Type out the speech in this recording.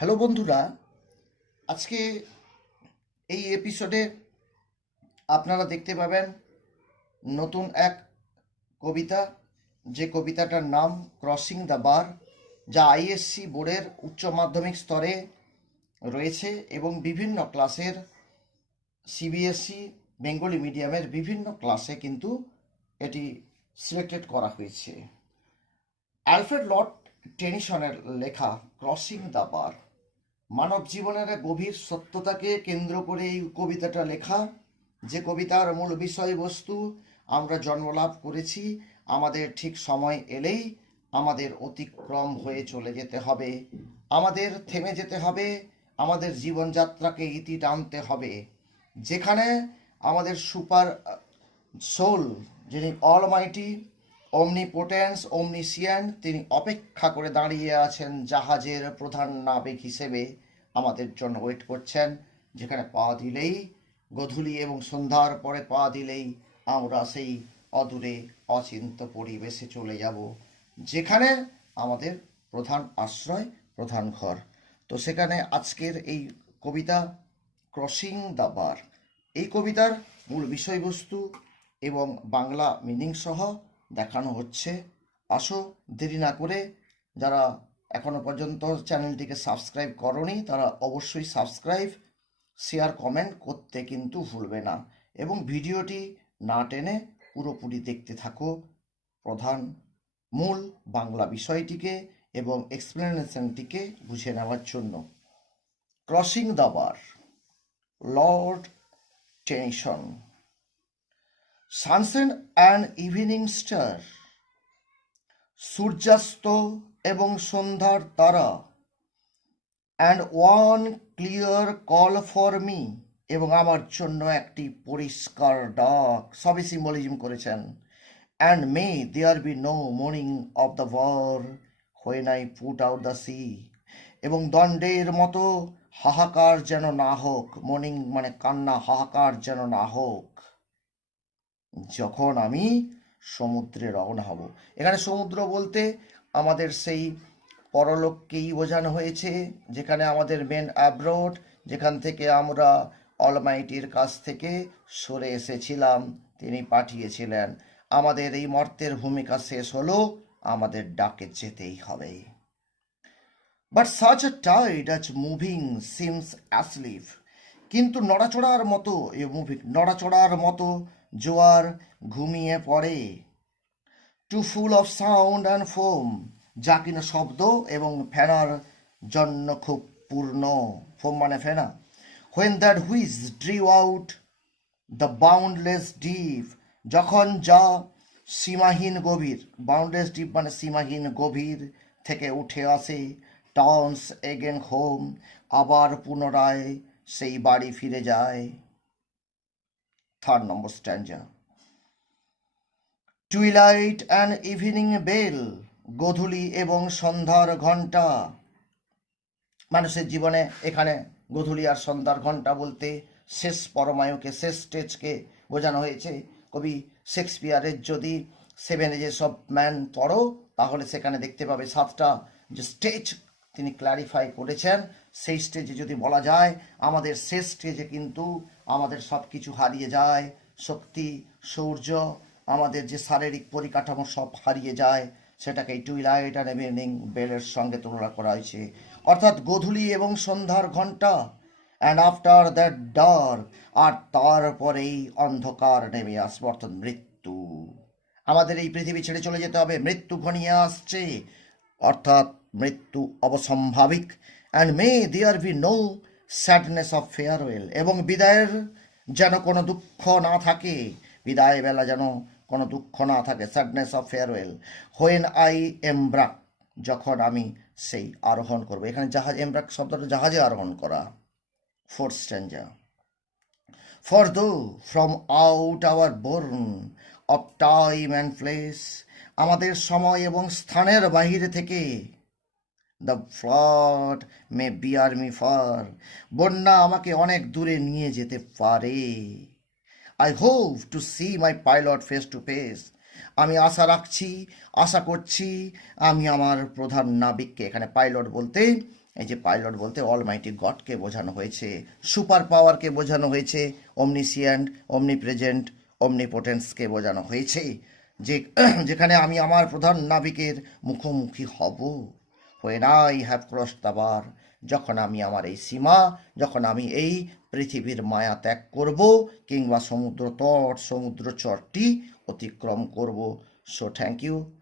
Hello বন্ধুরা, আজকে এই এপিসোডে আপনারা দেখতে পাবেন নতুন এক কবিতা, যে কবিতাটার নাম ক্রসিং দ্য বার, যা আইএসসি বোর্ডের উচ্চ মাধ্যমিক স্তরে রয়েছে এবং বিভিন্ন ক্লাসের সিবিএসই বেঙ্গলি মিডিয়ামের বিভিন্ন ক্লাসে কিন্তু এটি সিলেক্টেড করা হয়েছে। অ্যালফ্রেড লর্ড টেনিসনের লেখা ক্রসিং দ্য বার মানব জীবনের এক গভীর সত্যতাকে কেন্দ্র করে এই কবিতাটা লেখা, যে কবিতার মূল বিষয়বস্তু আমরা জন্মলাভ করেছি, আমাদের ঠিক সময় এলেই আমাদের অতিক্রম হয়ে চলে যেতে হবে, আমাদের থেমে যেতে হবে, আমাদের জীবনযাত্রাকে ইতি টানতে হবে। যেখানে আমাদের সুপার সোল, যিনি অলমাইটি, অমনিপোটেন্স, অমনিসিয়ান্ট, তিনি অপেক্ষা করে দাঁড়িয়ে আছেন জাহাজের প্রধান নাবিক হিসেবে, আমাদের জন্য ওয়েট করছেন। যেখানে পা দিলেই, গোধূলি এবং সন্ধ্যার পরে পা দিলেই আমরা সেই অদূরে অচিন্ত পরিবেশে চলে যাব, যেখানে আমাদের প্রধান আশ্রয়, প্রধান ঘর। তো সেখানে আজকের এই কবিতা ক্রসিং দ্য বার, এই কবিতার মূল বিষয়বস্তু এবং বাংলা মিনিং সহ দেখানো হচ্ছে। আসো দেরি না করে, যারা এখনো পর্যন্ত চ্যানেলটিকে সাবস্ক্রাইব করনি তারা অবশ্যই সাবস্ক্রাইব, শেয়ার, কমেন্ট করতে কিন্তু ভুলবে না, এবং ভিডিওটি না টেনে পুরোপুরি দেখতে থাকো প্রধান মূল বাংলা বিষয়টিকে এবং এক্সপ্লেনেশনটিকে বুঝে নেওয়ার জন্য। Crossing the bar, Lord Tennyson. Sunset and evening star, সূর্যাস্ত এবং সন্ধ্যার তারা, and one clear call for me, এবং আমার জন্য একটি পরিষ্কার ডাক, সবই সিম্বলিজম করেছেন। And may there be no morning of the war when I put out the sea, এবং দণ্ডের মতো হাহাকার যেন না হোক, মর্নিং মানে কান্না, হাহাকার যেন না হোক যখন আমি সমুদ্রে রওনা হব। এখানে সমুদ্র বলতে আমাদের সেই পরলোককেই বোঝানো হয়েছে, যেখানে আমাদের মেন অ্যাব্রোড, যেখান থেকে আমরা অলমাইটির কাছ থেকে সরে এসেছিলাম, তিনি পাঠিয়েছিলেন। আমাদের এই মর্তের ভূমিকা শেষ হলো, আমাদের ডাকে যেতেই হবে। But such a tide as moving seems asleep, কিন্তু নড়াচড়ার মতো নড়াচড়ার মতো জোয়ার ঘুমিয়ে পড়ে। Too full of sound and foam, যা কিনা শব্দ এবং ফেনার জন্য খুব পূর্ণ। ফোম মানে ফেনা। When that which drew out the boundless deep, যখন যা সীমাহীন গভীর, বাউন্ডলেস ডিপ মানে সীমাহীন গভীর থেকে উঠে আসে। টার্নস এগেন হোম, আবার পুনরায় সেই বাড়ি ফিরে যায়। 3rd number stanza. Twilight and evening bell, গোধূলি এবং সন্ধ্যার ঘণ্টা। মানুষের জীবনে এখানে গোধূলি আর সন্ধ্যার ঘণ্টা বলতে শেষ পরমায়ুকে, শেষ স্টেজকে বোঝানো হয়েছে। কবি শেক্সপিয়ারের যদি 7 এজেস অফ ম্যান পড়ো, তাহলে সেখানে দেখতে পাবে 7টা যে স্টেজ তিনি ক্ল্যারিফাই করেছেন। সেই স্টেজে যদি বলা যায়, আমাদের শেষ স্টেজে কিন্তু আমাদের সব কিছু হারিয়ে যায়, শক্তি, সৌর্য, আমাদের যে শারীরিক পরিকাঠামো সব হারিয়ে যায়। সেটাকে টুইলাইট অ্যান্ড ইভিনিং বেলের সঙ্গে তুলনা করা হয়েছে, অর্থাৎ গোধূলি এবং সন্ধ্যার ঘণ্টা। অ্যান্ড আফটার দ্যাট ডার্ক, আর তারপরেই অন্ধকার নেমে আসবে, অর্থাৎ মৃত্যু। আমাদের এই পৃথিবী ছেড়ে চলে যেতে হবে, মৃত্যু ঘনিয়ে আসছে, অর্থাৎ মৃত্যু অবসম্ভাবিক। And may there be no sadness of farewell, এবং বিদায়ের যেন কোনো দুঃখ না থাকে, বিদায় বেলা যেন কোনো দুঃখ না থাকে, sadness of farewell. When I embark, যখন আমি সেই আরোহণ করবো। এখানে জাহাজ, এমব্রাক শব্দটা জাহাজে আরোহণ করা। 4th stanza. For though from out our bourne of time and place, আমাদের সময় এবং স্থানের বাহিরে থেকে, the flood may bear me far, বন্যা আমাকে অনেক দূরে নিয়ে যেতে পারে। I hope to see my pilot face to face, আমি আশা রাখছি, আশা করছি আমি আমার প্রধান নাবিককে, এখানে পাইলট বলতে এই যে পাইলট বলতে অলমাইটি গডকে বোঝানো হয়েছে, সুপার পাওয়ারকে বোঝানো হয়েছে, অমনিসিয়ান্ট, অমনিপ্রেজেন্ট, অমনিপোটেন্সকে বোঝানো হয়েছে, যে যেখানে আমি আমার প্রধান নাবিকের মুখোমুখি হব। when I have crossed the bar, যখন আমি আমার এই সীমা, যখন আমি এই পৃথিবীর মায়া ত্যাগ করব কিংবা সমুদ্র তট সমুদ্র চরটি অতিক্রম করব। So thank you.